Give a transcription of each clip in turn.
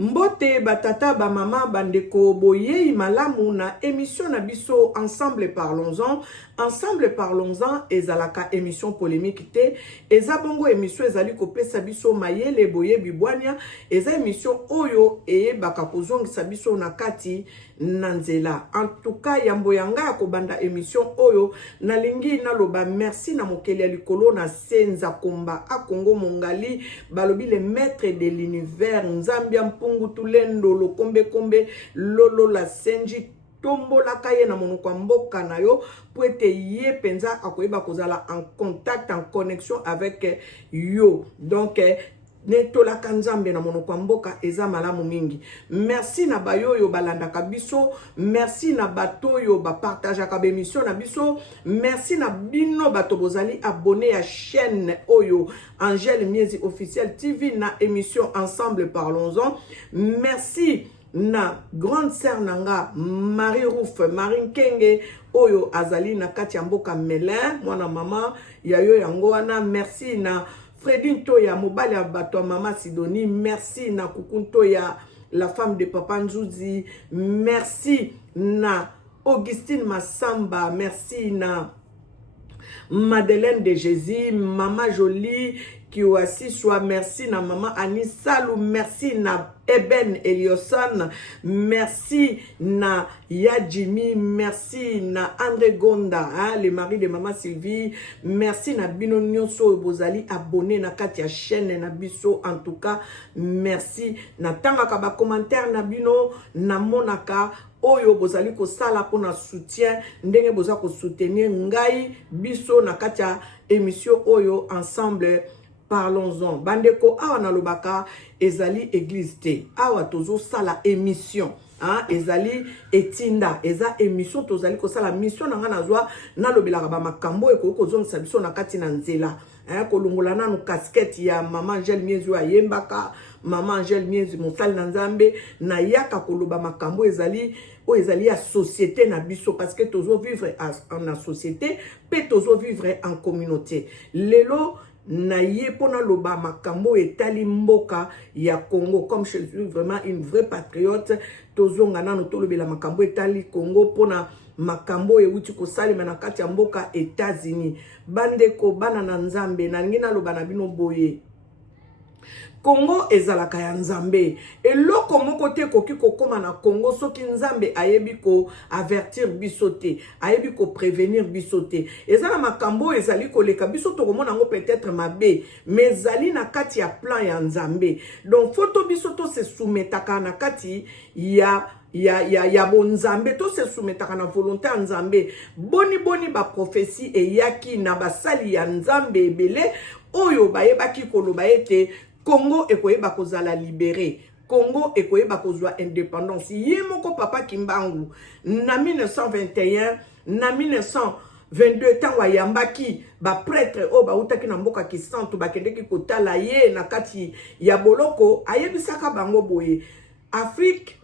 Mbote batata ba mama bandeko boye malamu na émission na biso ensemble parlons-en. Ensemble parlons-en ezalaka émission polémique te. Eza bongo émission ezali kopesa biso mayele boye bibwania. Eza émission oyo baka kozongisa biso na kati nanzela. En tout cas yambo yanga kobanda émission oyo nalingi naloba merci na mokeli ya likolo na senza komba a Congo mongali balobi le maître de l'univers Nzambia mpungu tulendo lokombe kombe lolo la senji tombo la kaye na monoko mboka na yo po ete ye penza akoyeba kozala en contact en connexion avec yo donc neto la kanzambe na monoko mboka eza malamu mingi. Merci na bayoyo balanda kabiso, merci na batoyo ba partage ka émission na biso, merci na bino bato bozali abonné à chaîne oyo Angèle Miezi officiel TV na émission ensemble parlons-en. Merci na grande sœur nanga Marie Rouf Marie Kenge oyo azali na kati ya mboka Melin mwana mama yayo yango wana. Merci na Fredine Toya mobali ya bato mama Sidonie. Merci na Kukunto ya la femme de Papa Nzouzi. Merci na Augustine Massamba. Merci na Madeleine de Jésus, Mama Jolie qui aussi soit. Merci na Mama Annie Salou. Merci na Eben Elioson. Merci na Yajimi. Merci na André Gonda, le mari de Mama Sylvie. Merci na Bino Nyonso bozali abonné na katia chaîne na biso. En tout cas, merci na tanga kaba commentaire na Bino na monaka oyo bozali ko sala pona soutien ndenge boza ko soutenir ngai biso na katia émission oyo ensemble parlons-en. Bandeko awa na lobaka ezali église te awa tozo sala émission ezali etinda eza émission tozali ko sala mission na nga nazwa na lobelaka ba makambo eko kozongisa biso na kati na nzela kolongola nanu casquette ya Maman Angèle Miezi ayembaka Maman Angèle Miezi mosali na Nzambe na yaka koloba makambo ezali ya société na biso parce que tozo vivre en société pe tozo vivre en communauté. Lelo na ye pona loba makambo etali mboka ya Congo comme je suis vraiment une vraie patriote tozo ngana no tolobela makambo etali Congo pona makambo euti ko salima na kati ya mboka États-Unis. Bandeko bana na Nzambe na ngina loba na bino boye Congo ezalaka ya Nzambe. Eloko moko te koki kokoma na Congo soki Nzambe ayebi ko avertir biso te, ayebi ko prévenir biso te. Ezala makambo ezali koleka biso to komona ngo peut-être mabe, mais ezali na kati ya plan ya Nzambe. Donc photo biso to se soumetaka na kati ya bonzambe to se soumetaka na volonté ya Nzambe. Boni ba prophétie eyaki na basali ya Nzambe ebele oyo bayebaki koloba ete Congo ekoyeba kozala libéré. Congo ekoyeba kozwa indépendance. Ye moko papa Kimbangu na 1921 na 1922 tango yambaki ba prêtre o ba utaki na mboka kisantu bakendeki kotala ye na kati ya boloko ayebisaka bango boye Afrique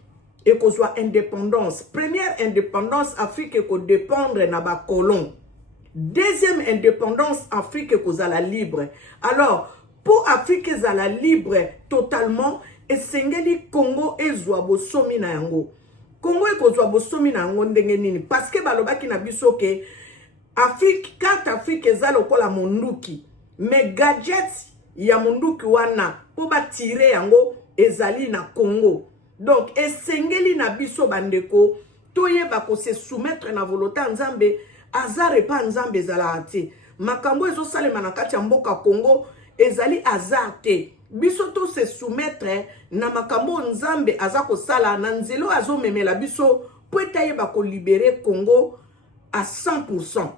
ekozwa indépendance. Première indépendance Afrique eko dépendre na ba colon. Deuxième indépendance Afrique ekozala libre. Alors pour Afrique ezala libre totalement esengeli Congo ezwa bosomi na yango. Congo ekozwa bosomi na yango ndenge nini parce que balobaki na biso ke Afrique carte Afrique ezala kola monduki mais gadget ya monduki wana po ba tirer yango ezali na Congo. Donc esengeli na biso bandeko toyeba ko se soumettre na volonté Nzambe azare pa Nzambe ezala ate makambo ezo salema na kati ya mboka Congo ezali azarte biso to se soumettre na makambo Nzambe azako sala na nzelo azo memela biso po etayeba ko libérer Congo à 100%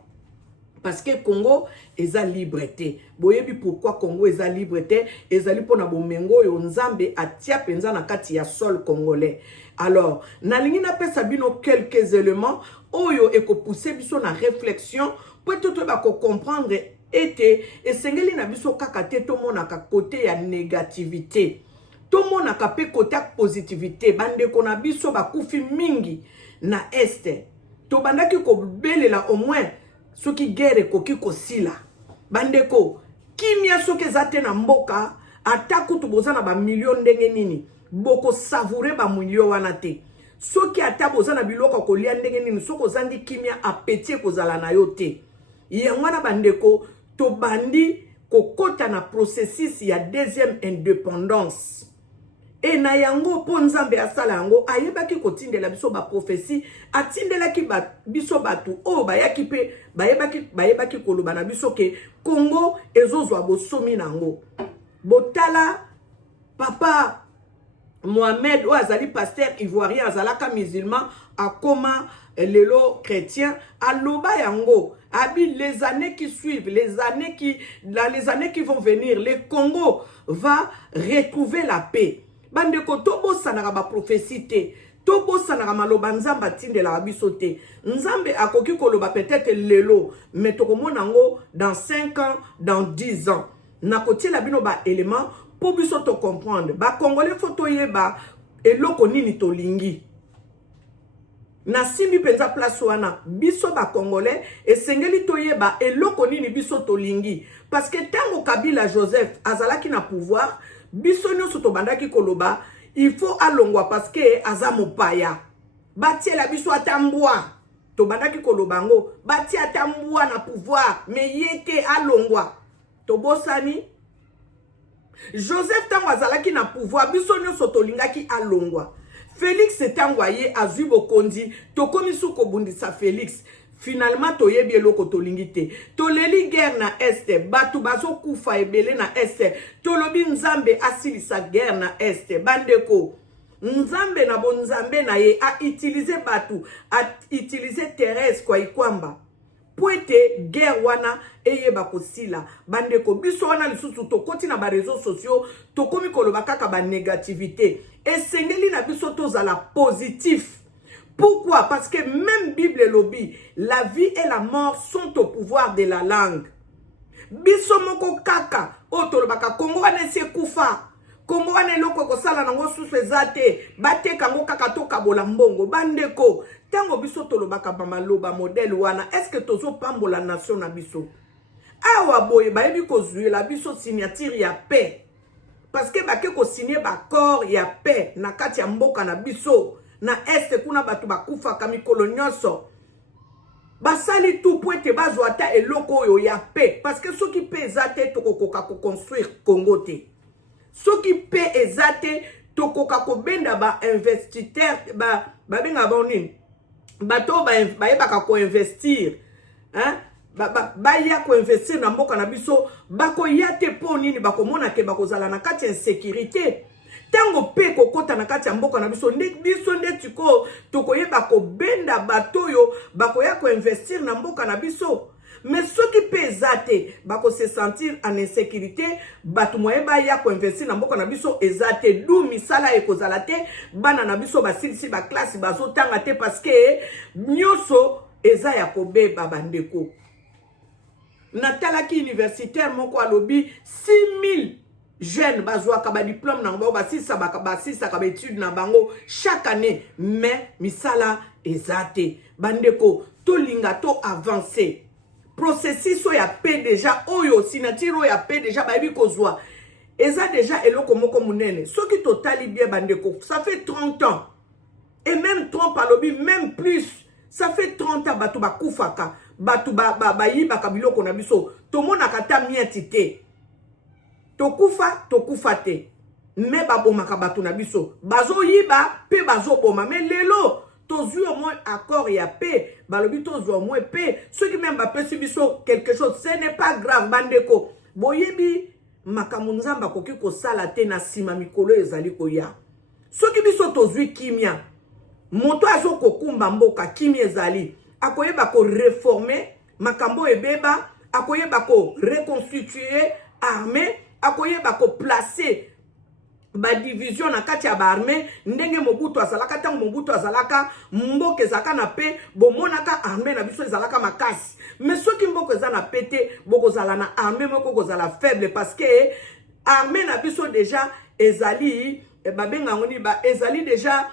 parce que Congo eza liberté. Boyebi pourquoi Congo eza liberté ezali pona bomengo yo Nzambe atia penza na kati ya sol congolais. Alors nalingi na pesa bino quelques éléments oyo eko pousser biso na réflexion po toto ba ko comprendre ete esengeli na biso kaka te tomonaka côté ya négativité tomonaka pe côté ya positivité. Bandeko na biso bakufi mingi na este to bandaki ko belela au moins soki guerre koki kosila bandeko kimia soki ezate na mboka ata kutu boza na ba million ndenge nini boko savourer ba mulio wana te. Soki ata bozana biloko kolia ndenge nini soko zandi kimia appétit kozala na yo te. Yangwana bandeko to bandi kokota na processus ya deuxième indépendance. Et na yango po nzambe asala yango ayebaki kotindela biso ba prophétie atindelaki biso batu o bayaki pe bayebaki koloba na biso ke Congo ezozwa bosomi nango. Botala papa Mohamed ou azali pasteur ivoirien azalaka musulman akoma lelo chrétien aloba yango abi les années qui suivent dans les années qui vont venir le Congo va retrouver la paix. Bande ko tobo sanaka ba prophétie te tobo sanaka maloba nzamba tindela biso te nzambe akoki koloba peut-être lelo mais tokomona ngo dans 5 ans dans 10 ans na kotiela bino ba élément pour biso to comprendre ba congolais photo yeba eloko nini to lingi na simbi penza place wana biso ba congolais esengeli to yeba eloko nini biso to lingi parce que tango Kabila Joseph azalaki na pouvoir biso nyonso to bandaki koloba il faut alongwa parce que aza mopaya batiela biso atambwa to bandaki koloba ngo batia atambwa na pouvoir mais yete alongwa to bosani Joseph tango azalaki na pouvoir biso nyonso to lingaki alongwa Félix tango aye azwi bokondi to komi suko bundisa Félix finalement to yebi eloko to lingite to leli guerre na este batu bazo kufa ebele na este to lobi nzambe asilisa guerre na este bandeko nzambe na bonzambe na ye a utiliser batu a utiliser Thérèse kwa ikwamba poete guerre wana eyeba kosila bandeko biso wana lisusu to koti na ba réseaux sociaux to komi koloba kaka ba négativité esengeli na biso to zala positif. Pourquoi? Parce que même Bible lobby, la vie et la mort sont au pouvoir de la langue. Biso moko kaka, otolobaka Kongo ane se kufa. Kongo ane loko kosala nango susezate, bate kango kaka toka bola mbongo bandeko. Tango biso tolobaka bamaloba modèle wana, est-ce que tozo pambola nation na biso? Awa boye baebi kozue la biso signature ya paix. Parce que bake ko signer ba corps ya paix na kati ya mboka na biso. Na este kuna batu bakufa kamikolo nyonso basali tout pour ete bazwa ta eloko oyo ya paix parce que soki paix ezate tokokoka ko construire Congo te soki paix ezate tokoka ko benda ba investiteur ba benga bonini bato bayebaka ko investir hein baya ko investir na mboka na biso bako yate po nini bakomona ke bakozala na kati ya insécurité. Tango pe kokota na kati ya mboka na biso nde tiko tokoyeba ko benda batoyo bakoya ko investir na mboka na biso mais soki pe ezate bako se sentir en insécurité batu moyeba ya ko investir na mboka na biso ezate du misala ekozala te bana na biso basilisi ba classe bazotanga te parce que nyoso eza ya kobeba bandeko natalaki universitaire moko alobi 6000 jeunes bazwaka ba diplôme na bango basisa ka étude na bango chaque année mais misala ezate bandeko to linga to avancer processus ya paix déjà oyo signature ya paix déjà baebi kozwa eza déjà eloko moko munene soki totali bien bandeko ça fait 30 ans et même 30 alobi même plus ça fait 30 ans batu bakufaka batu bayibaka biloko na biso tomonaka ta mieti te tokufa te me babomaka bato na biso bazo yiba pe bazo boma mais lelo tozui au moins accord ya paix balobi tozui au moins paix ceux qui même bapesi biso quelque chose ce n'est pas grave bandeko boyebi makambo nzamba koki kosala te na sima mikolo ezali koya soki biso tozui kimia moto azo kokumba mboka kimia ezali akoyeba ko réformer makambo ebeba akoyeba ko reconstituer armée akoyeba ko placer ba division na kati ya ba armée ndenge Mobutu azalaka tango Mobutu azalaka mboka ezaka na pe bomonaka armée na biso ezalaka makasi mais soki mboka eza na pete bokozala na armée moko kozala faible parce que armée na biso déjà ezali babenga ngoni ba ezali déjà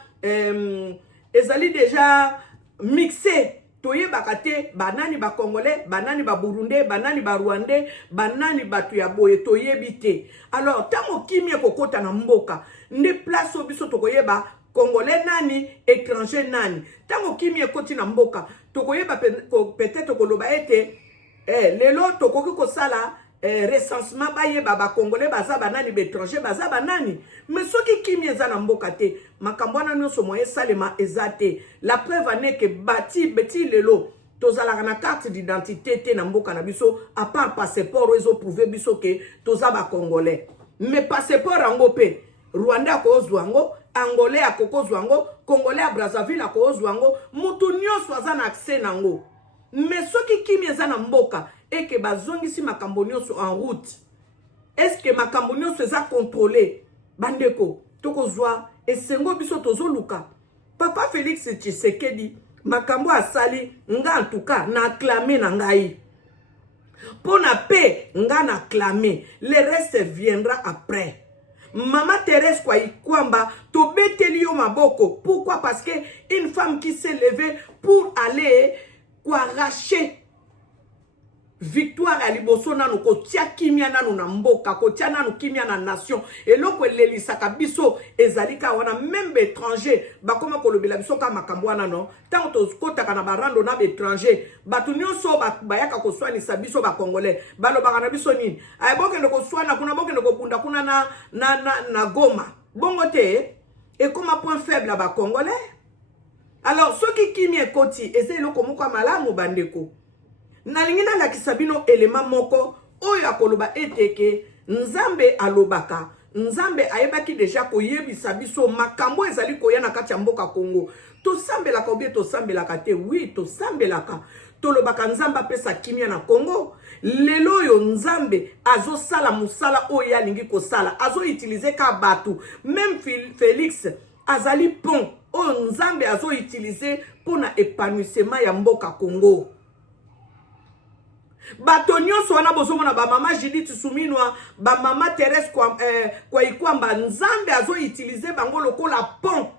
mixé toye bakate banani ba congolais, banani ba burundais, banani ba rwandais, banani batu ya boye toye bite. Alors tango kimia kokota na mboka, ne place obiso tokoyeba congolais nani, étranger nani. Tango kimia koti na mboka, tokoyeba peut-être koloba ete lelo tokoki kosala recensement baye baba congolais baza banani bétranger baza banani mais soki kimi eza na mboka te makambo wana nyonso moye salema ezate la preuve ane ke bati beti lelo tozalaka na carte d'identité te na mboka na biso à part passeport ezo prouver biso ke toza ba congolais mais passeport yango pe Rwanda akozwa yango, Angolais akozwa yango, Congolais à Brazzaville akozwa yango, mutu nyonso aza na accès nango. Mais soki kimi eza na mboka et que bazongisi makambo nyonso en route. Est-ce que makambo nyonso eza contrôlé? Bandeko, tokozwa esengo biso tozoluka. Papa Félix Tshisekedi makambo asali nga en tout cas na acclamé na ngai. Pour na paix, nga na acclamé. Le reste viendra après. Maman Thérèse Kwamba, to beteli yo maboko. Pourquoi? Parce que une femme qui s'est levée pour aller arracher victoire à liboso nanu ko tia kimia nanu na mboka ko tia nanu kimia na nation eloko elelisaka biso ezalika wana même étranger bakoma kolobela biso ka makambo wana no tant to kotaka na barando na étranger batu nyonso bayaka ko swanisa biso ba congolais balobaka na biso nini ay bokende ko swana kuna bokende ko bunda kuna na Goma bongo te et comme point faible ba congolais. Alors soki kimia ekoti eze eloko moko malamu bandeko nalingina la kisabino élément moko oyo akoloba eteke nzambe alobaka nzambe ayebaki déjà koyebisa biso makambo ezali koya na kati ya mboka Congo to sambelaka obie to sambelaka te oui to sambelaka tolobaka nzambe apesa kimia na Congo lelo yo nzambe azo sala musala oyo alingi kosala azo utiliser ka batu même Félix azali pont oyo nzambe azo utiliser pour na épanouissement ya mboka Congo. Bato nyonso wana bozomona ba mama Judith Suminwa ba mama Thérèse Kwamba nzambe azo utiliser bango lokola pont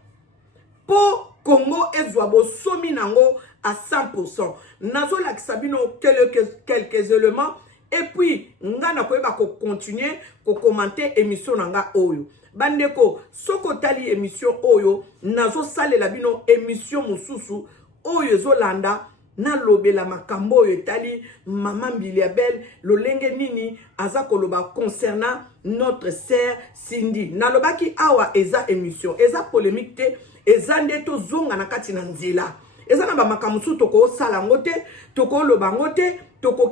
po Congo ezwa bosomi nango à 100%. Nazo la kisabino quelques éléments et puis ngana koyeba ko continuer ko commenter émission nanga oyo. Bandeko soko tali émission oyo nazo salela bino émission mususu oyo zolanda na lobela makambo oyo tali maman Biliabel lolenge nini aza koloba concernant notre sœur Cindy na lobaki awa eza émission eza polémique te eza ndeto zonga na kati na nzela eza na ba makambo su toko sala ngote toko loba ngote toko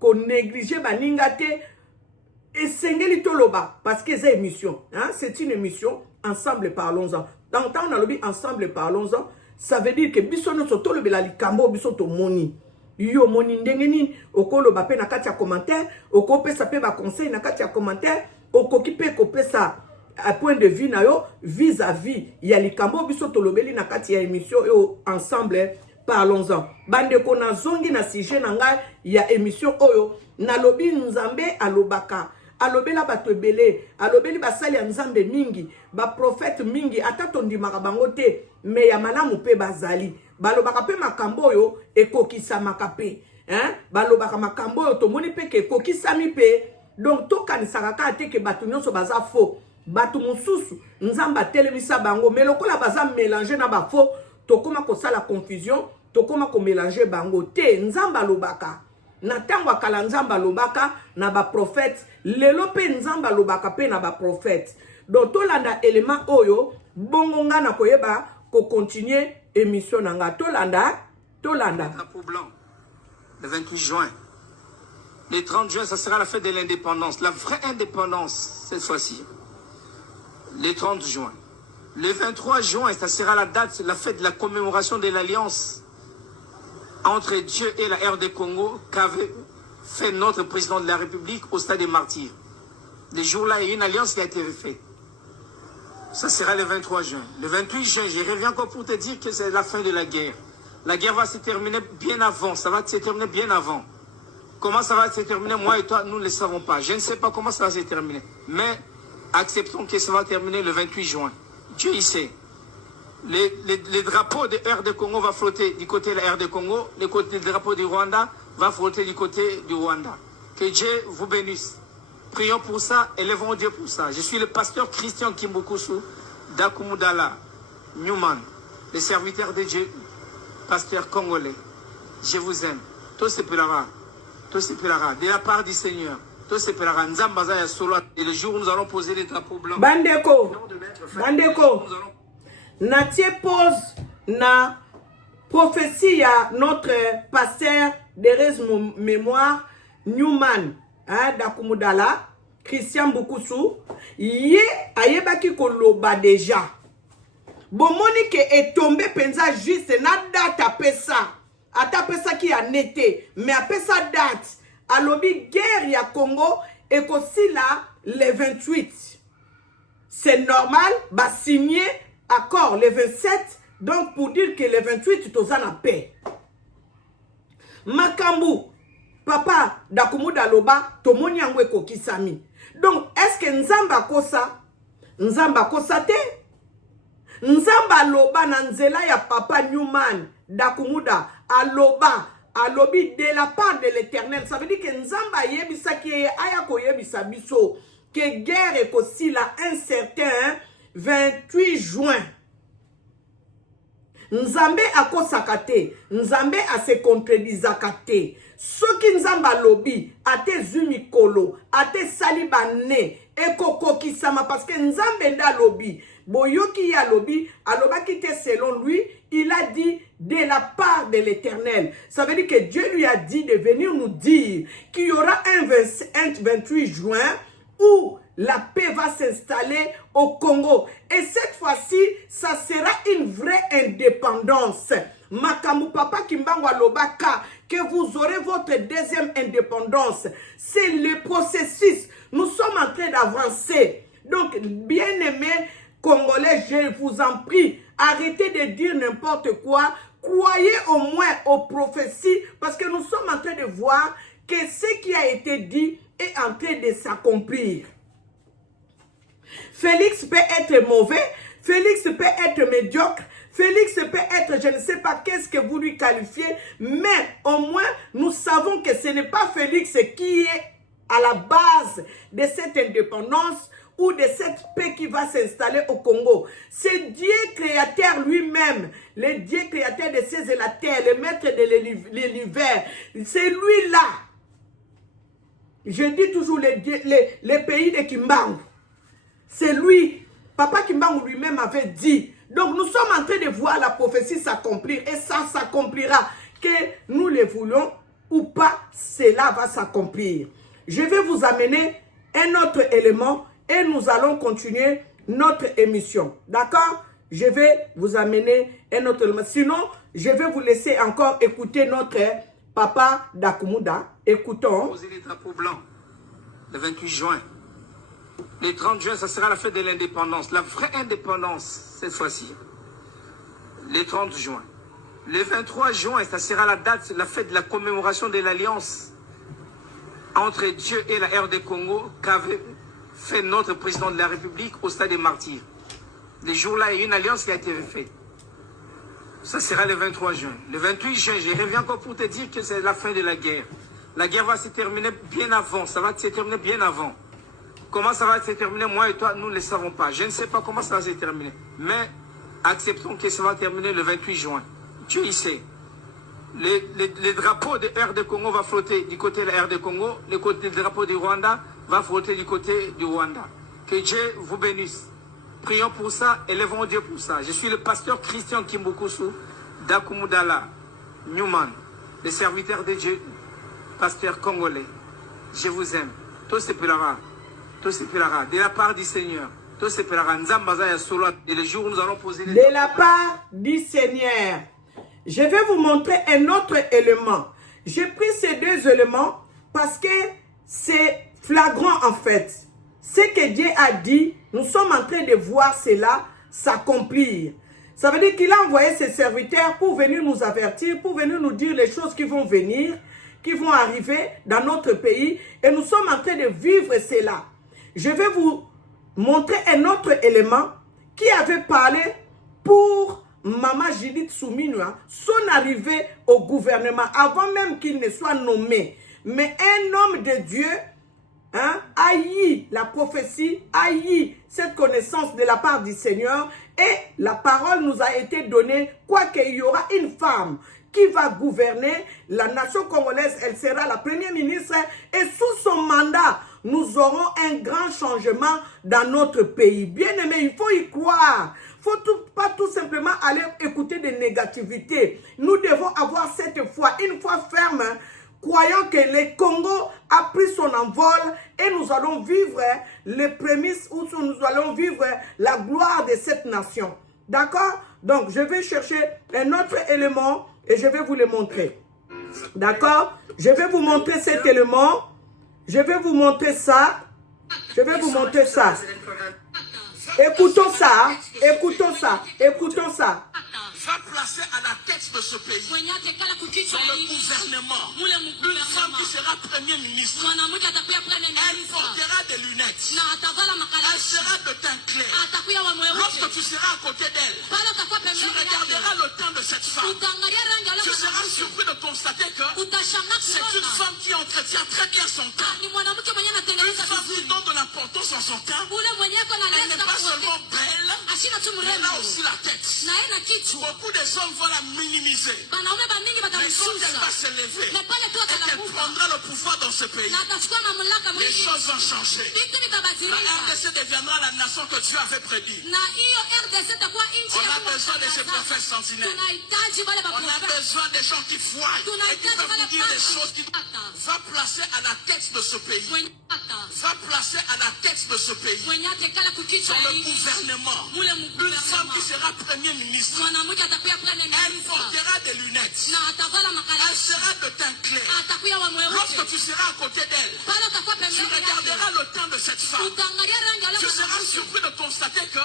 ko négliger baninga te esengeli toloba parce que c'est émission hein c'est une émission ensemble parlons-en dans temps on a lobby ensemble parlons-en ça veut dire que biso no soto lobela likambo biso to moni yo moni ndenge nini okoloba pe na kati ya commentaire okopesa pe ba conseil na kati ya commentaire okoki pe kopesa à point de vue na yo vis-à-vis ya likambo biso to lobeli na kati ya émission yo ensemble parlons-en bandeko na zongi na sujet na nga ya émission oyo na lobi nzambe alobaka alobela bato ebele alobeli basali ya nzambe mingi ba prophète mingi ata tondimaka bango te mais ya malamu pe bazali balobaka pe makambo oyo ekokisamaka pe hein balobaka makambo oyo tomoni pe ke ekokisami pe donc tokanisaka kaka te ke bato nyonso baza faux bato mosusu nzambe atelemisa bango mais lokola baza mélanger na ba faux tokoma kosala confusion tokoma ko mélanger bango te nzambe alobaka na tango akala nzamba lobaka na ba prophète lelo pe nzamba lobaka pe na ba prophète donc tolanda élément oyo bongo nga na koyeba ko continuer émission nanga tolanda drapeau blanc le 28 juin le 30 juin ça sera la fête de l'indépendance la vraie indépendance cette fois-ci le 30 juin le 23 juin ça sera la date la fête de la commémoration de l'alliance entre Dieu et la RD Congo qu'avait fait notre président de la République au stade des Martyrs. Le jour-là, il y a une alliance qui a été faite. Ça sera le 23 juin. Le 28 juin, je reviens encore pour te dire que c'est la fin de la guerre. La guerre va se terminer bien avant. Ça va se terminer bien avant. Comment ça va se terminer, moi et toi, nous ne le savons pas. Je ne sais pas comment ça va se terminer. Mais acceptons que ça va terminer le 28 juin. Dieu y sait. les drapeaux de RD Congo va flotter du côté de la RD Congo, le drapeau du Rwanda va flotter du côté du Rwanda. Que Dieu vous bénisse. Prions pour ça, élevons Dieu pour ça. Je suis le pasteur Christian Kimbukusu d'Akumudala, Newman, le serviteur de Dieu, pasteur congolais. Je vous aime. Tout se pèlera. Tout se pèlera. De la part du Seigneur. Tout se pèlera. Nzambaza ya solo. Et le jour où nous allons poser les drapeaux blancs. Bandeko. Natie pose na prophétie à notre pasteur Thérèse Mémoire Newman d'Akumudala, Christian Bukusu. Ye ayebaki koloba déjà. Bomoni ke est tombé penza juste na date apesa. Ata pesa qui a été, mais apesa date. Alobi guerre ya Congo et qu'aussi là le 28. C'est normal, bah signer accord le 27, donc pour dire que le 28 tu en paix. Makambu, papa d'Akumuda loba, tomoni angwe kokisami. Donc est-ce que Nzamba kosa? Nzamba kosa te? Nzamba loba na nzela ya papa Newman d'Akumuda aloba alobi de la part de l'Éternel. Ça veut dire que Nzamba yebisa ki ayako yebisa biso que guerre est aussi là un certain 28 juin. Nzambe akosaka te, Nzambe ase contredisaka te. Soki Nzamba lobi ate zumikolo, ate salibane ekokokisama parce que Nzambe nda lobi. Boyoki ya lobi, aloba qui était selon lui, il a dit de la part de l'Éternel. Ça veut dire que Dieu lui a dit de venir nous dire qu'il y aura un 28 juin où la paix va s'installer au Congo. Et cette fois-ci, ça sera une vraie indépendance. Makamu papa Kimbango Lobaka, que vous aurez votre deuxième indépendance. C'est le processus. Nous sommes en train d'avancer. Donc, bien-aimés Congolais, je vous en prie, arrêtez de dire n'importe quoi. Croyez au moins aux prophéties parce que nous sommes en train de voir que ce qui a été dit est en train de s'accomplir. Félix peut être mauvais, Félix peut être médiocre, Félix peut être, je ne sais pas qu'est-ce que vous lui qualifiez, mais au moins nous savons que ce n'est pas Félix qui est à la base de cette indépendance ou de cette paix qui va s'installer au Congo. C'est Dieu créateur lui-même, le Dieu créateur des cieux et la terre, le maître de l'univers. C'est lui-là. Je dis toujours les pays de Kimbangu. C'est lui. Papa Kimbangu lui-même avait dit. Donc nous sommes en train de voir la prophétie s'accomplir. Et ça s'accomplira. Que nous le voulons ou pas, cela va s'accomplir. Je vais vous amener un autre élément et nous allons continuer notre émission. D'accord? Je vais vous amener un autre élément. Sinon, je vais vous laisser encore écouter notre papa d'Akumuda. Écoutons. Poser les drapeaux blancs le 28 juin. Le 30 juin, ça sera la fête de l'indépendance. La vraie indépendance, cette fois-ci. Le 30 juin. Le 23 juin, ça sera la date, la fête de la commémoration de l'alliance entre Dieu et la RD Congo qu'avait fait notre président de la République au stade des Martyrs. Les jours-là, il y a une alliance qui a été faite. Ça sera le 23 juin. Le 28 juin, je reviens encore pour te dire que c'est la fin de la guerre. La guerre va se terminer bien avant. Ça va se terminer bien avant. Comment ça va se terminer, moi et toi, nous ne le savons pas. Je ne sais pas comment ça va se terminer. Mais acceptons que ça va terminer le 28 juin. Dieu y sait. Le drapeau de RD Congo va flotter du côté de la RD Congo. Le drapeau du Rwanda va flotter du côté du Rwanda. Que Dieu vous bénisse. Prions pour ça, élevons Dieu pour ça. Je suis le pasteur Christian Kimbukusu d'Akumudala, Newman, le serviteur de Dieu, pasteur congolais. Je vous aime. Tout se pèlera. Tout se pèlera. De la part du Seigneur. Tout se pèlera. Nzambaza ya solo. Et le jour où nous allons poser les... De la part du Seigneur. Je vais vous montrer un autre élément. J'ai pris ces deux éléments parce que c'est flagrant en fait. Ce que Dieu a dit, nous sommes en train de voir cela s'accomplir. Ça veut dire qu'il a envoyé ses serviteurs pour venir nous avertir, pour venir nous dire les choses qui vont venir, qui vont arriver dans notre pays. Et nous sommes en train de vivre cela. Je vais vous montrer un autre élément qui avait parlé pour Maman Judith Suminwa, son arrivée au gouvernement, avant même qu'il ne soit nommé. Mais un homme de Dieu haït la prophétie, haït cette connaissance de la part du Seigneur, et la parole nous a été donnée, quoi qu'il y aura une femme qui va gouverner la nation congolaise, elle sera la première ministre, et sous son mandat, nous aurons un grand changement dans notre pays. Bien aimé, il faut y croire. Il ne faut pas tout simplement aller écouter des négativités. Nous devons avoir cette foi, une foi ferme, croyant que le Congo a pris son envol et nous allons vivre les prémices où nous allons vivre la gloire de cette nation. D'accord? Donc, je vais chercher un autre élément et je vais vous le montrer. D'accord? Je vais vous montrer cet élément. Je vais vous montrer ça. Je vais vous montrer ça. Écoutons ça. Écoutons ça. Écoutons ça. Va placer à la tête de ce pays, dans le gouvernement, une femme qui sera Premier ministre. Elle portera des lunettes. Elle sera de teint clair. Lorsque tu seras à côté d'elle, tu regarderas le teint de cette femme. Tu seras surpris de constater que c'est une femme qui entretient très bien son teint. Une femme qui donne de l'importance à son teint. Elle n'est pas seulement belle, mais elle a aussi la tête. Beaucoup des hommes vont la minimiser. Mais quand elle va s'élever et qu'elle prendra le pouvoir dans ce pays, les choses vont changer. La RDC deviendra la nation que Dieu avait prédit. On a besoin de ces prophètes sentinelles. On a besoin des gens qui voient et qui peuvent vous dire des choses qui... Va placer à la tête de ce pays. Va placer à la tête de ce pays, dans le gouvernement, une femme qui sera Premier ministre. Elle portera des lunettes. Elle sera de teint clair. Lorsque tu seras à côté d'elle, tu regarderas le teint de cette femme. Tu seras surpris de constater que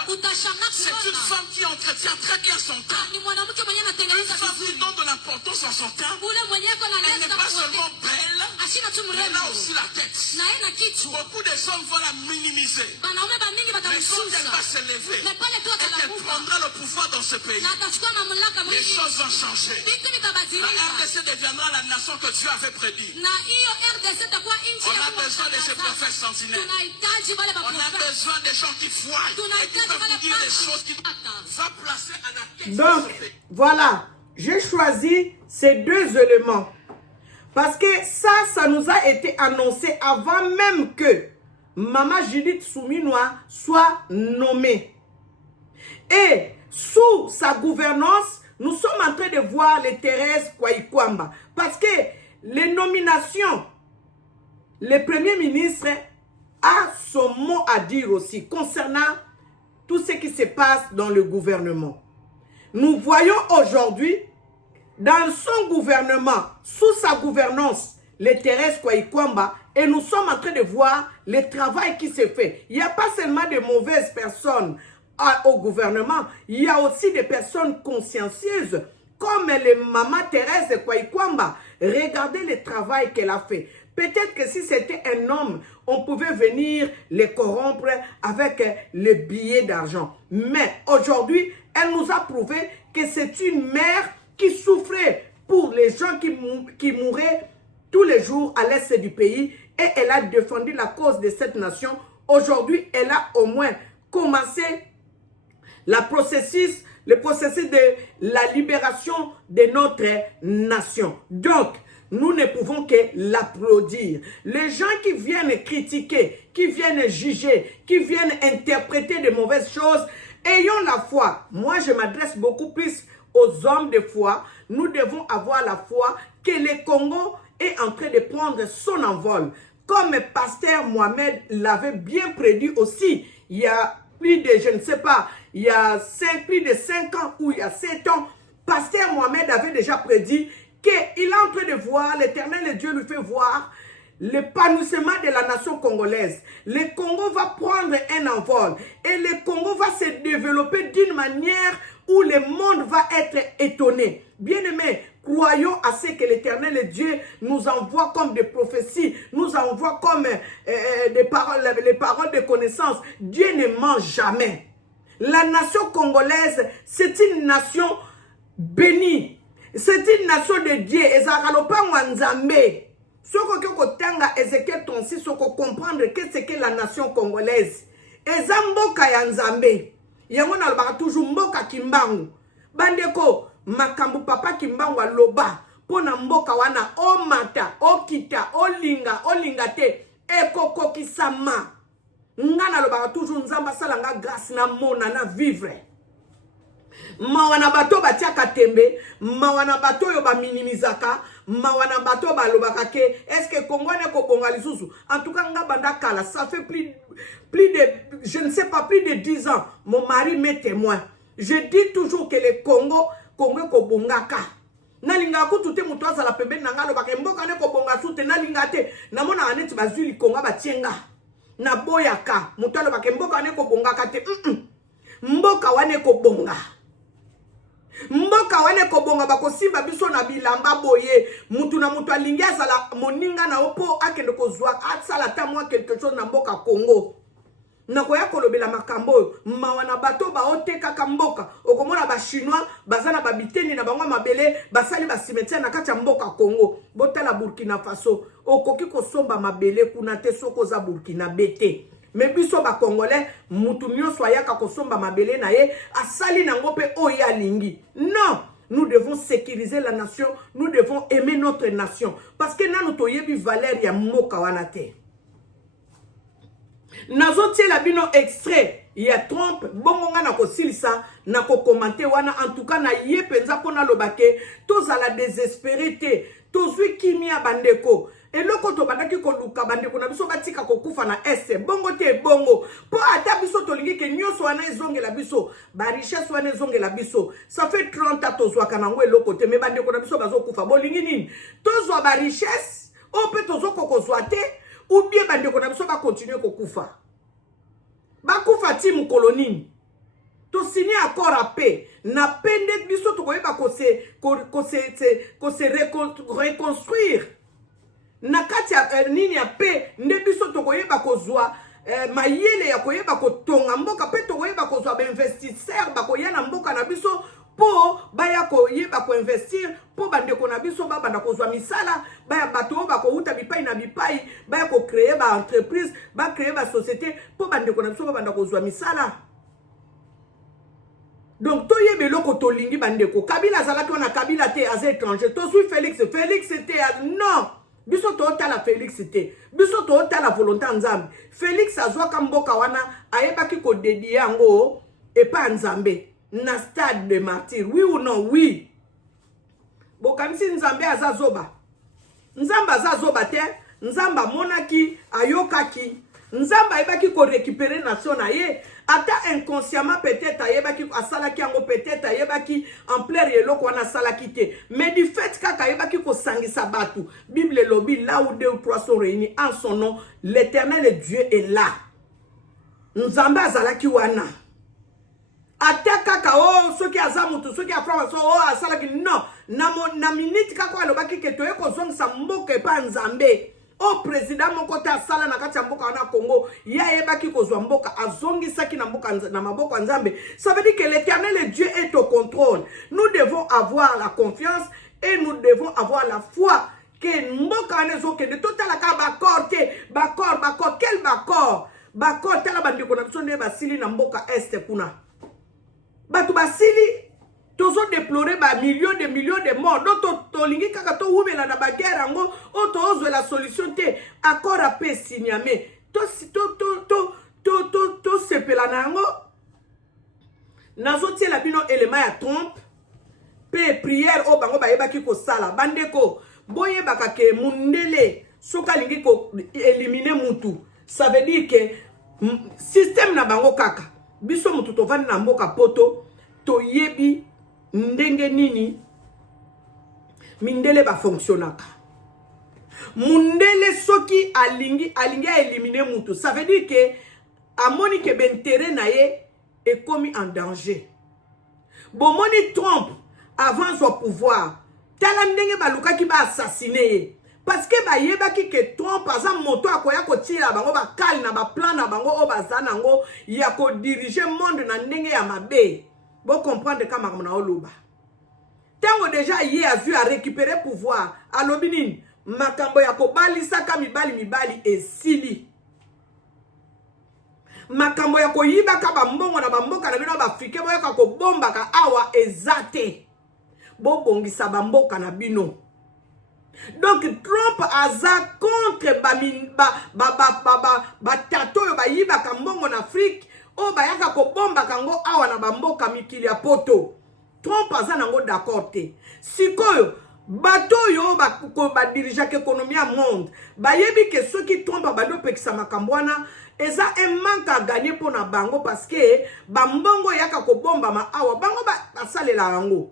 c'est une femme qui entretient très bien son teint. Une femme qui donne de l'importance à son teint. Elle n'est pas seulement belle, mais elle a aussi la tête. Beaucoup des hommes vont la minimiser. Mais quand elle va s'élever et qu'elle prendra le pouvoir dans ce pays, les choses vont changer. La RDC deviendra la nation que Dieu avait prédit. On a besoin de ces prophètes sentinelles. On a besoin des gens qui voient et qui peuvent vous dire des choses qui... Va placer à la tête. Donc, voilà. J'ai choisi ces deux éléments. Parce que ça nous a été annoncé avant même que Maman Judith Suminwa soit nommée. Et sous sa gouvernance, nous sommes en train de voir les Thérèse Kwaïkwamba. Parce que les nominations, le Premier ministre a son mot à dire aussi concernant tout ce qui se passe dans le gouvernement. Nous voyons aujourd'hui, dans son gouvernement, sous sa gouvernance, les Thérèse Kwaïkwamba, et nous sommes en train de voir le travail qui se fait. Il n'y a pas seulement de mauvaises personnes au gouvernement, il y a aussi des personnes consciencieuses, comme les Maman Thérèse Kwaïkwamba. Regardez le travail qu'elle a fait. Peut-être que si c'était un homme, on pouvait venir les corrompre avec les billets d'argent. Mais aujourd'hui, elle nous a prouvé que c'est une mère qui souffrait pour les gens qui mouraient tous les jours à l'est du pays, et elle a défendu la cause de cette nation. Aujourd'hui, elle a au moins commencé le processus de la libération de notre nation. Donc, nous ne pouvons que l'applaudir. Les gens qui viennent critiquer, qui viennent juger, qui viennent interpréter de mauvaises choses, ayons la foi. Moi, je m'adresse beaucoup plus aux hommes de foi. Nous devons avoir la foi que le Congo est en train de prendre son envol. Comme Pasteur Mohamed l'avait bien prédit aussi, il y a plus de, je ne sais pas, il y a plus de 5 ans ou il y a 7 ans, Pasteur Mohamed avait déjà prédit qu'il est en train de voir, l'Éternel Dieu lui fait voir l'épanouissement de la nation congolaise. Le Congo va prendre un envol et le Congo va se développer d'une manière où le monde va être étonné. Bien-aimés, croyons à ce que l'Éternel Dieu nous envoie comme des prophéties, nous envoie comme les paroles de connaissance. Dieu ne ment jamais. La nation congolaise, c'est une nation bénie. C'est une nation de Dieu. Et ça va Nzambe. Ce que tanga Ézéchiel 36, ce que comprendre qu'est-ce que la nation congolaise. Et Zamboka ya Nzambe. Yango na ba toujours mboka kimbangu. Bandeko makambu papa kimbangu aloba. Pona mboka wana o mata, o kita, o linga te. Ekoko kisama. Ngana lo ba toujours Nzamba salanga grâce na mona na vivre. Mawana bato batiaka tembe, mawana bato yo ba minimizaka, mawana bato ba lobaka ke est-ce que Congo ne ko bonga lisusu. En tout cas nga banda kala, ça fait plus de je ne sais pas plus de 10 ans. Mon mari m'est témoin. Je dis toujours que le Congo ko bongaka. Nalinga ko tuté muto azala pembe nanga lobaka mboka ne ko bonga sute nalinga te. Namona aneti bazuli Congo batienga. Na boyaka, muto lobaka mboka ne ko bongaka te. Mboka wane ko bonga. Mboka wane ko bonga bako simba biso na bilamba boye mutu na mutu alingi azala moninga na opo akende ko zwa asala ta moi quelque chose na mboka Congo na koya kolobela makambo mawana bato ba oteka ka mboka okomona ba chinois bazana ba biteni na bango mabele basali ba cimetière na kati ya mboka Congo botala Burkina Faso okoki ko somba mabele kuna te soko za Burkina bete. Mais biso ba congolais mutu nyonso ayaka kosomba mabele na ye asali nango pe oya lingi. Non, nous devons sécuriser la nation, nous devons aimer notre nation parce que nanu toyebi valeur ya mboka wana te. Nazotie la bino extrait ya Trump bongonga na kosilisa na ko commenter wana en tout cas na ye penza pona lobake tozala désespéré te tozwi kimia bandeko. Et loko to bandaki ko luka bandeko na biso batika ko kufa na este bongo te bongo po ata biso to lingi ke nyoso wana ezonge la biso ba richesse wana ezonge la biso ça fait 30 ans to zwa kanango eloko te me bandeko na biso bazo kufa bolingi nini to zwa ba richesse o pe to zo ko zwa te ou bien bandeko na biso ba continuer ko kufa ba kufa ti mu kolonini to signer accord à paix na pende biso to koyeba ko se reconstruire na kati ya nini ya pe nde biso tokoyeba kozwa mayele ya koyeba kotonga mboka pe tokoyeba kozwa ba investisseur bakoya na mboka na biso po baya koyeba ko investir po bandeko na biso banda kozwa misala baya bato bakouta bipai na bipai baya ko créer ba entreprise ba créer ba société po bandeko na biso banda kozwa misala. Donc toyebe loko tolingi bandeko Kabila zalaki na Kabila te az étranger to suis Félix était non. Biso to la Félix te. Biso to la volonté Nzambe. Félix azwa kamboka wana ayebaki ko dédier yango et pas Nzambe. Na stade de martyr. Oui ou non? Oui. Bokanisi Nzambe azazoba. Nzamba azazoba te. Nzamba monaki ayokaki. Nzamba ayebaki ko récupérer nation na ye. Ata inconsciemment peut-être ayebaki asalaki yango peut-être ayebaki en plein eloko wana salaki te. Mais du fait kaka ayebaki ko sangisa batu. Bible lobi là où 2 ou 3 sont réunis en son nom, l'Éternel Dieu est là. Nzamba azalaki wana. Ata kaka oh ceux qui azamutu ceux qui aframa so oh asalaki non na minute kaka alobaki ke toye ko zongisa mboka pa Nzambe. O président mokota sala na kati ya mboka wana Congo ya yebaki kozwa mboka azongisaki na mboka na maboko Nzambe. Ça veut dire que l'Éternel Dieu est au contrôle. Nous devons avoir la confiance et nous devons avoir la foi que mboka nezo ke de totala ka bakor te bakor quel bakor tala bandiko na biso ne basili na mboka est kuna batu basili tozo déplorer ba millions de morts. Donc to lingi kaka to wumela na ba guerre ngo o to ozwe la solution te accord à paix signamé. To sepela nango. Nazo tie la bino élément ya Trump pe prière o bango ba yebaki ko sala bandeko boye baka ke mundele soka lingi ko éliminer mutu. Ça veut dire que système na bango kaka biso mutu to vandi na mboka poto to yebi ndenge nini mindele ba fonctionnaka mundele soki alingi a éliminer mutu. Ça veut dire que amoni ke bentere na ye est commis en danger. Bon moni Trump avant son pouvoir tala ndenge baluka ki ba assassiner parce que bayebaki ke Trump aza moto akoya kotila bango bakali na baplan na bango o baza nango ya kodirige monde na ndenge ya mabe. Bo comprendre kama na oloba. Tango déjà ye a vu à récupérer pouvoir. Alobi nini makambo ya kobalisa ka mibali esili. Makambo ya koyiba ka bambongo na bamboka na bino bafrike boya ka kobomba ka awa ezate. Bo bongisa bamboka na bino. Donc Trump aza contre batato yo bayiba ka mbongo na Afrique o bayaka kobomba kango awa na bamboka mikili ya poto. Trump aza nango d'accord te. Sikoyo bato yo ba dirigeant économie à monde. Bayebi ke soki Trump abando pekisa makambo wana eza un manque à gagner pour na bango parce que bambongo yaka kobomba ma awa bango basalela yango.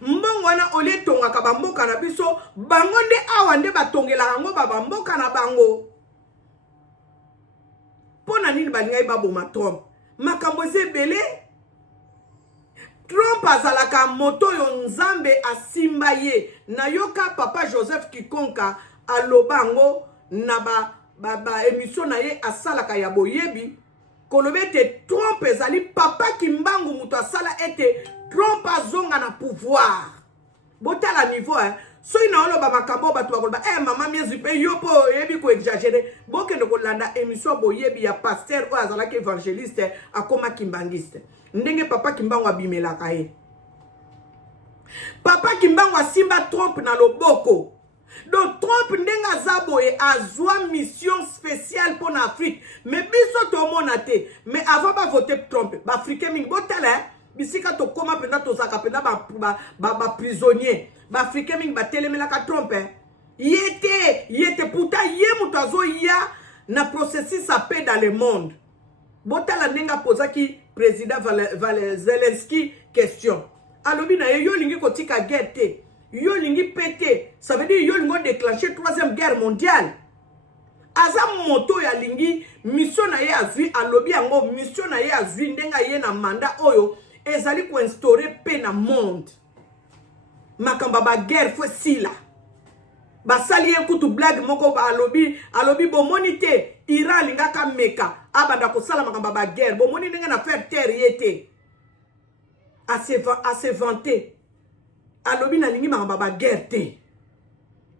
Mbongo wana ole tonga ka bamboka na biso bango nde awa nde batongela yango bamboka na bango. Pona nini balingai baboma Trump? Makambo zebele. Trump azalaka moto yo nzambe asimba ye. Na yoka papa Joseph Kikonka alobango na ba émission na ye asalaka ya boyebi. Kolobete Trump ezali papa kimbangu muto asala ete Trump azonga na pouvoir. Bota la niveau hein. So ina oloba makambo batu bakoloba mama miezi pe yopo yebi ko exagérer. Boke ndoko landa émission boyebi ya pasteur o azalaka évangéliste akoma kimbangiste. Ndenge papa kimbangu abimelaka ye. Papa kimbangu asimba Trump na loboko. Donc Trump ndenga zabo e azwa mission spéciale pour l'Afrique. Mais biso to monate. Mais avant ba voter Trump, ba africain mingi botala bisika to koma penda to zaka penda ba prisonnier. Ba africain mingi ba telemela ka Trump. Yete puta ye mutazo ya na processus sa paix dans le monde. Botala ndenga pozaki président Zelensky question. Alobi na yo lingi kotika guerre te. Yo lingi pété, ça veut dire yo lingo déclencher 3e guerre mondiale. Aza moto ya lingi mission na ye azui alobi yango mission na ye azui ndenga ye na mandat oyo ezali ko instaurer paix na monde. Makamba ba guerre fo sila. Ba sali kutu blague moko ba alobi bomoni te Iran linga ka meka abanda ko sala makamba ba guerre bomoni ndenga na faire terre yete. A se vanter. Alobi na lingi makamba ba guerre te.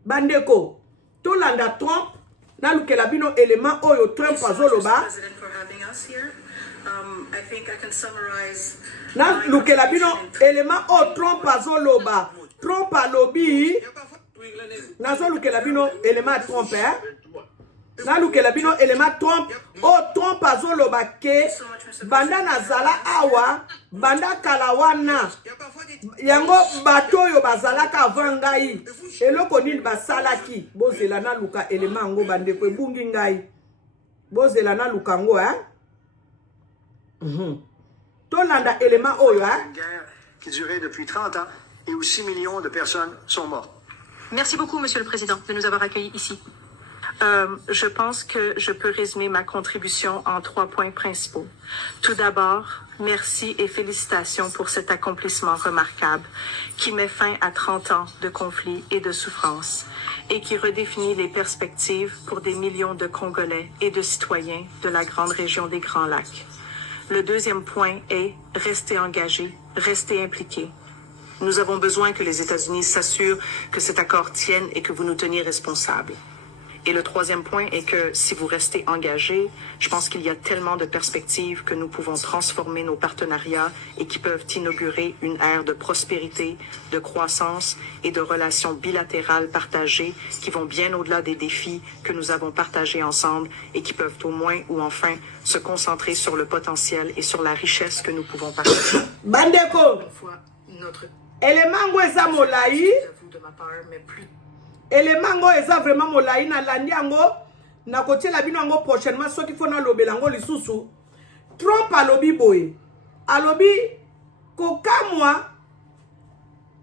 Bandeko, to landa Trump na lukela bino element oyo Trump azoloba. I think I can summarize. Na lukela bino element o Trump azoloba. Trump alobi na zo lukela bino element Trump na lukela bino element Trump o Trump azoloba ke banda nazala awa banda kalawana yango bato yo bazalaka avant ngai eloko nini basalaki bozela na luka element ngo bandeko ebungi ngai bozela na luka ngo tolanda element oyo guerre qui durait depuis 30 ans et où 6 millions de personnes sont mortes. Merci beaucoup, Monsieur le Président, de nous avoir accueillis ici. Je pense que je peux résumer ma contribution en 3 points principaux. Tout d'abord, merci et félicitations pour cet accomplissement remarquable qui met fin à 30 ans de conflits et de souffrances et qui redéfinit les perspectives pour des millions de Congolais et de citoyens de la grande région des Grands Lacs. Le deuxième point est rester engagé, rester impliqué. Nous avons besoin que les États-Unis s'assurent que cet accord tienne et que vous nous teniez responsables. Et le troisième point est que si vous restez engagés, je pense qu'il y a tellement de perspectives que nous pouvons transformer nos partenariats et qui peuvent inaugurer une ère de prospérité, de croissance et de relations bilatérales partagées qui vont bien au-delà des défis que nous avons partagés ensemble et qui peuvent au moins ou enfin se concentrer sur le potentiel et sur la richesse que nous pouvons partager. Bandeko, élément ngoza molai. Élément ngo eza vraiment molai na landi yango na kotiela bino yango prochainement soki fona lobela yango lisusu. Trump alobi boye alobi kokamwa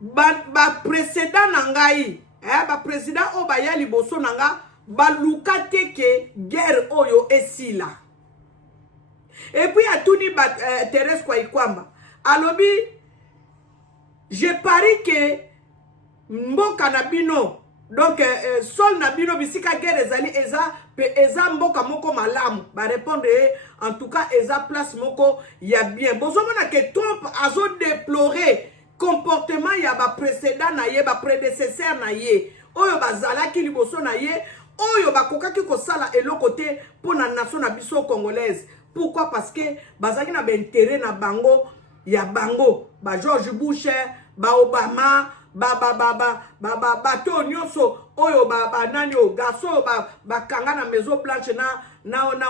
ba précédent na ngai ba président o baya liboso na nga baluka teke guerre oyo esila. Et puis atuni Thérèse Kwaikwamba alobi je parie que mboka na bino Donc sol na bino bisika guerre ezali eza mboka moko malamu ba répondre en tout cas eza place moko ya bien bozomona que Trump azo déplorer comportement ya ba précédent na ye ba prédécesseur na ye oyo bazalaki liboso na ye oyo bakokaki kosala eloko te pour na nation na biso congolaise. Pourquoi? Parce que bazaki na intérêt na bango ya bango ba George Bush ba Obama bato nyonso oyo nani o gaso bakanga na maison blanche na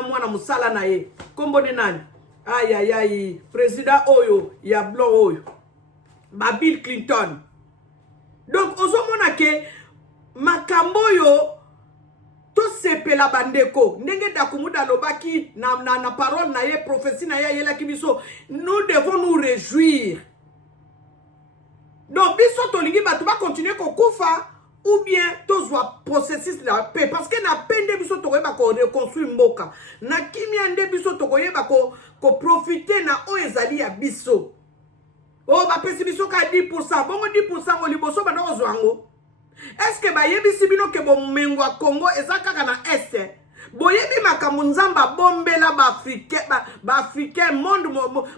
mwana musala na ye kombo ni nani ayi président oyo ya blanc oyo ba Bill Clinton. Donc ozomona ke makambo yo to sepela bandeko ndenge dakumuda lobaki na parole na ye prophétie na ye yela kibiso. Nous devons nous réjouir. Donc, biso tolingi batu ba continuer kokufa ou bien tozwa processus de la paix parce que na paix nde biso tokoyeba ko reconstruire mboka na kimia nde biso tokoyeba ko profiter na o ezali ya biso. Oh ba pesi biso ka 10% bongo 10% o liboso ba na ozwango. Est-ce que ba yebisi bino ke bo mengo a Congo ezaka na est boyebi makambo nzamba bombela ba africain monde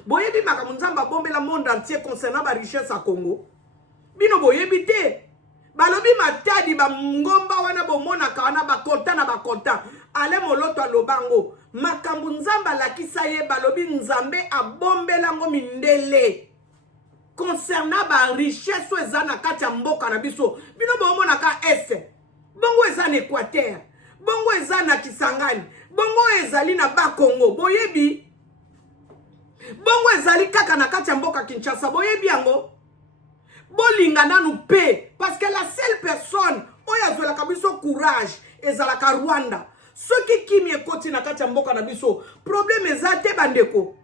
boyebi makambo nzamba bombela monde entier concernant ba richesse à Congo. Bino boyebi te balobi matadi ba ngomba wana bomona ka wana ba konta ale moloto alobango makambo nzamba lakisa ye balobi nzambe abombela ngo mindele concernant ba richesse ezana kati ya mboka na biso bino bomona ka est bongo ezana Équateur bongo ezana Kisangani bongo ezali na ba Congo boyebi bongo ezali kaka na kati ya mboka Kinshasa boyebi yango bolinga nanu paix parce que la seule personne oyo azwelaka biso courage ezalaka Rwanda soki kimi ekoti na kati ya mboka na biso problème eza te bandeko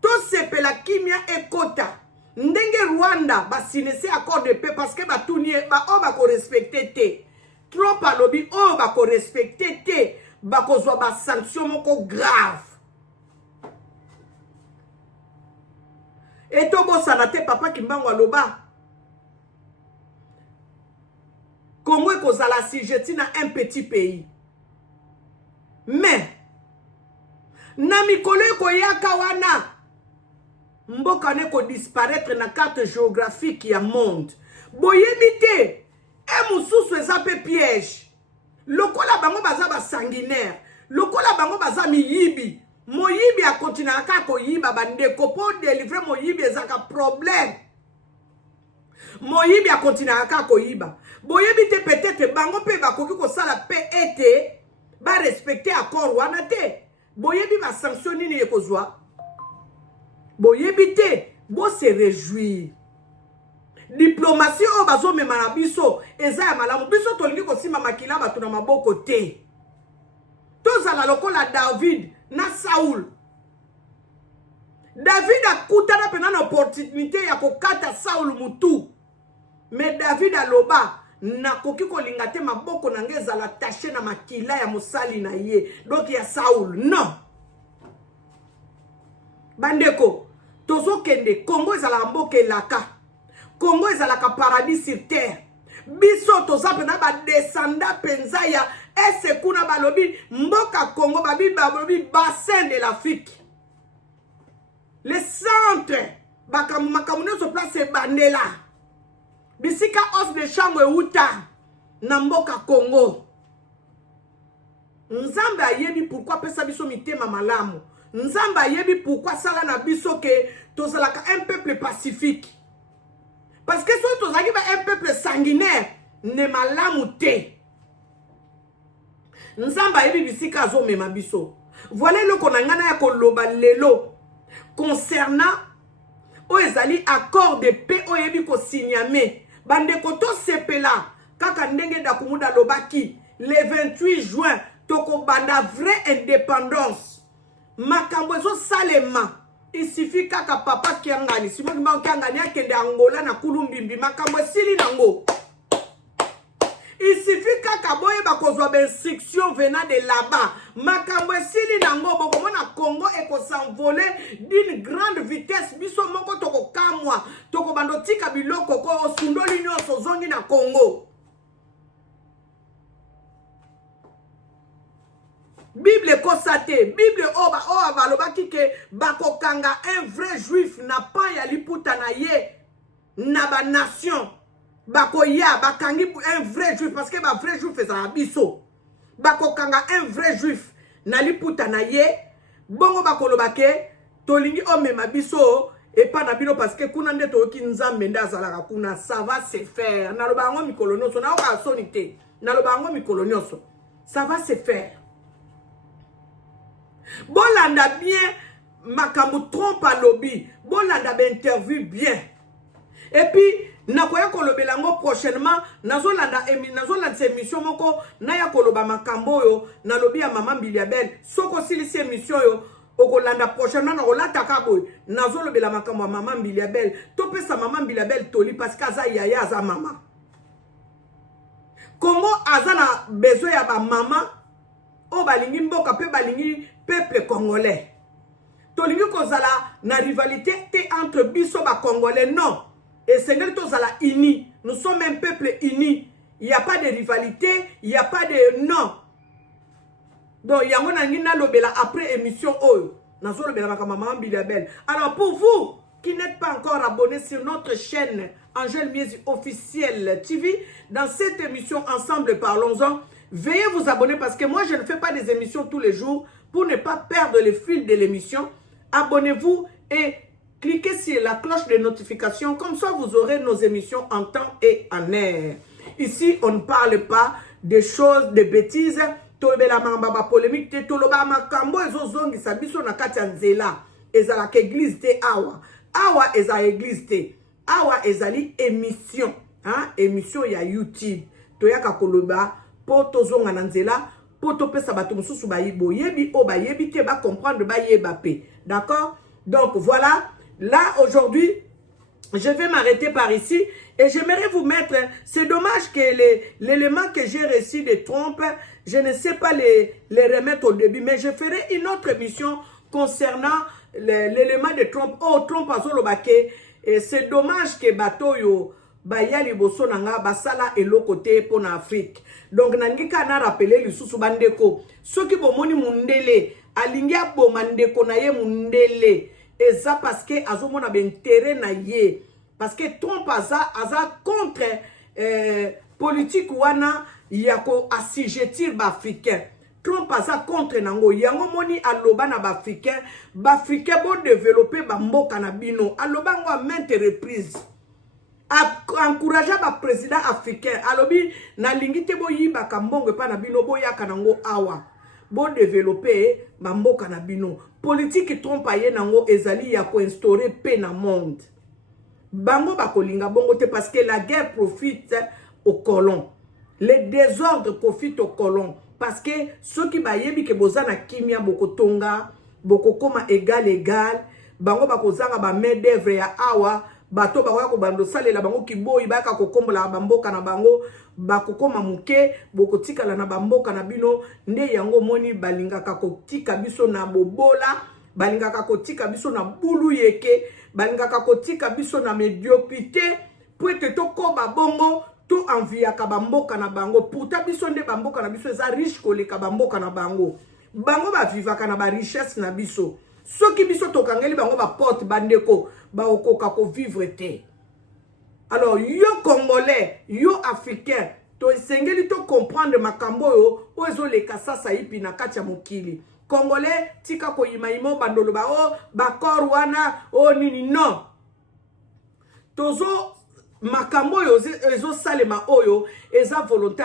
to sepela kimia ekota ndenge Rwanda basinese accord de paix parce que batuni bako respecter te trop alobi oyo bako respecter te bakozwa ba sanction moko grave eto bosana te papa Kimbangu aloba Congo ekozala assujetti na un petit pays. Mais na mikolo ekoyaka wana mboka ne ko disparaître na carte géographique ya monde. Boyebi te mususu eza pe piège. Lokola bango baza ba sanguinaire, lokola bango baza miyibi. Moyibi a continuer aka koyiba bandeko po délivrer moyibi ezaka problème. Moyibi a continué à koyiba. Boyebi te peut-être bango pe bakoki ko sala pe ete ba respecter accord wana te. Boyebi ba sanction nini ekozwa. Boyebi te bo se réjouir. Diplomatie o bazo mema na biso eza ya malamu biso tolingi ko sima makila batu na maboko te. Tozala lokola David na Saul. David a kutana pena na opportunité ya kokata Saul mutu. Mais David aloba na koki kolinga te maboko na ngeza la taché na makila ya mosali na ye. Donc ya Saul, non. Bandeko, tozo kende, Congo ezala mboka elaka. Congo ezala ka paradis sur terre. Biso toza pena ba descenda penza ya ese kuna balobi mboka Congo balobi bassin de l'Afrique. Le centre bakamunezo se place bandela. Bisika os de chambre uta na mboka Congo. Nzambe ayebi pourquoi pesa biso mitema malamu. Nzambe ayebi pourquoi sala na biso ke tozalaka un peuple pacifique. Parce que si tozalaki un peuple sanguinaire ne malamu te. Nzambe ayebi bisika zo mema biso. Voilà le konangana ya koloba lelo concernant oezali accord de paix oyebi ko signame. Bandeko to sepela kaka ndenge dakumuda lobaki le 28 juin toko banda vraie indépendance makambo ezo salema il suffit kaka papa kiangani simo kimba kiangani akende Angola na kulumbimbi makambo sili nango il suffit kaka boye bakozwa ba instruction venant de là-bas makambo sili nango bokomona Congo eko s'envoler d'une grande vitesse biso moko toko kamwa toko bando tika biloko ko osundoli nyonso zongi na Congo Bible kosate, Bible oba balobaki ke bakokanga un vrai juif na pas ya liputa na ye na ba nation. Bakoya bakangi un vrai juif parce que ba vrai juif ezala biso. Bakokanga un vrai juif na liputa na ye bongo bakolobake tolingi omema biso et pas na bino parce que kuna nde toki nzambe nda azalaka kuna ça va se faire na lobango mikolo nyonso na oka sonité na lobango mikolo nyonso ça va se faire. Bolanda bien makambo trompe à lobby, bolanda ba interview bien. Et puis nakoya kolobela ngo prochainement nazolanda émission moko na ya koloba makambo yo na lobby ya Maman Mbiliabel soko silisi émission yo okolanda prochainement na kolata kaboy nazolobela makambo ya Maman Mbiliabel to pesa Maman Mbiliabel toli parce que aza yaya aza mama Congo aza na besoin ya ba mama o balingi mboka pe balingi peuple congolais tolingi kozala na rivalité te entre biso ba congolais non. Et Seigneur tozala unis. Nous sommes un peuple uni. Il n'y a pas de rivalité, il n'y a pas de non. Donc il y a mon angina lobela après émission oyo. Nazo lobela Maman Mbiliabel. Alors pour vous qui n'êtes pas encore abonnés sur notre chaîne Angèle Miezi officielle TV, dans cette émission Ensemble Parlons-en, veuillez vous abonner parce que moi je ne fais pas des émissions tous les jours pour ne pas perdre le fil de l'émission. Abonnez-vous et cliquez sur la cloche de notification, comme ça vous aurez nos émissions en temps et en heure. Ici, on ne parle pas des choses, des bêtises. Tolobela mambaba polémique, toloba makambo ezozongi sabiso na kati ya nzela. Ezala ke église te awa. Awa eza église te. Awa ezali émission, hein, émission ya YouTube. Toyaka koloba po tozonga na nzela, po topesa bato mususu bayibo yebi o bayebi te ba comprendre ba yeba pe. D'accord? Donc voilà. Là, aujourd'hui, je vais m'arrêter par ici et j'aimerais vous mettre, c'est dommage que l'élément que j'ai reçu de Trump, je ne sais pas les remettre au début, mais je ferai une autre émission concernant l'élément de Trump. Oh, Trump a zolobake, et c'est dommage que bato yo, bayali boso nanga, basala et l'autre côté pour l'Afrique. Donc, nangika na rappelé le sous bandeko. Ceux qui bomoni mundele, alingia bomandeko na ye mundele. Et ça parce que azomona intérêt na ye parce que Trump aza contre politique wana yako assujettir ba africain. Trump aza contre nango yango moni aloba na ba africain bo développer ba mboka na bino aloba ngo a maintes reprises encourager ba président africain alobi na lingite bo yiba ka mbongo pa na bino bo yaka nango awa bo développer ba mboka na bino. Politique Trump aye nango ezali ya ko instaurer paix na monde. Bango bakolinga bongo te parce que la guerre profite aux colons. Le désordre profite aux colons parce que ceux qui bayebi ke bozana kimia bokotonga bokokoma égal bango bakozanga ba main d'œuvre ya awa bato bakoya ko bando salela bango kiboyi baka kokombola bamboka na bango bakokoma muke bokotikala na bamboka na bino nde yango moni balingaka kotika biso na bobola balingaka kotika biso na bulu yeke balingaka kotika biso na médiocrité pour te tokoba bongo to enviaka bamboka na bango pourtant biso nde bamboka na biso eza riche koleka bamboka na bango bavivaka na ba richesse na biso soki biso tokangeli bango ba porte bandeko ba okoka ko vivre te. Alors yo congolais yo africain to esengeli to comprendre makambo yo ozo le kasasa ipi na kati ya mokili congolais tika ko yimaimo bandolo ba o ba korwana o nini non tozo makambo yo ezo salema oyo eza volonté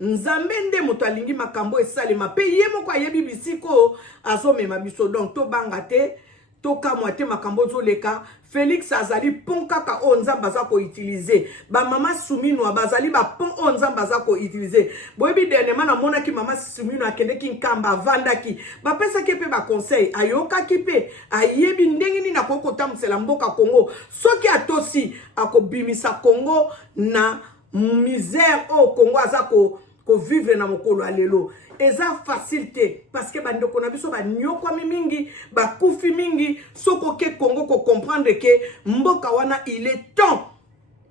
nzambe nde moto alingi makambo esalema pe ye moko ayebi bisiko azomema biso donc to banga te to kamwa te makambo zoleka Félix azali pon kaka o nzamba za ko utiliser ba mama Suminu bazali ba pon o nzamba za ko utiliser boyebi dernièrement na mona ki mama Suminu akende ki nkamba vandaki ba pesa ke pe ba conseil ayoka ki pe ayebi ndenge ni na kokota msela mboka Congo soki atosi akobimisa Congo na misère o Congo aza ko vivre na mokolo alelo eza facilité parce que bandeko na biso ba nyokwa mingi ba kufi mingi soko ke Congo ko comprendre que mboka wana il est temps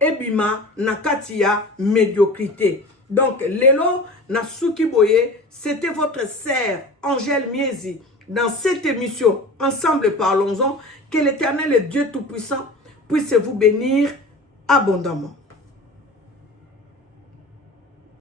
ebima na kati ya médiocrité Donc, Lelo Nasuki Boye, c'était votre sœur Angèle Miezi. Dans cette émission, ensemble parlons-en, que l'Éternel et Dieu Tout-Puissant puisse vous bénir abondamment.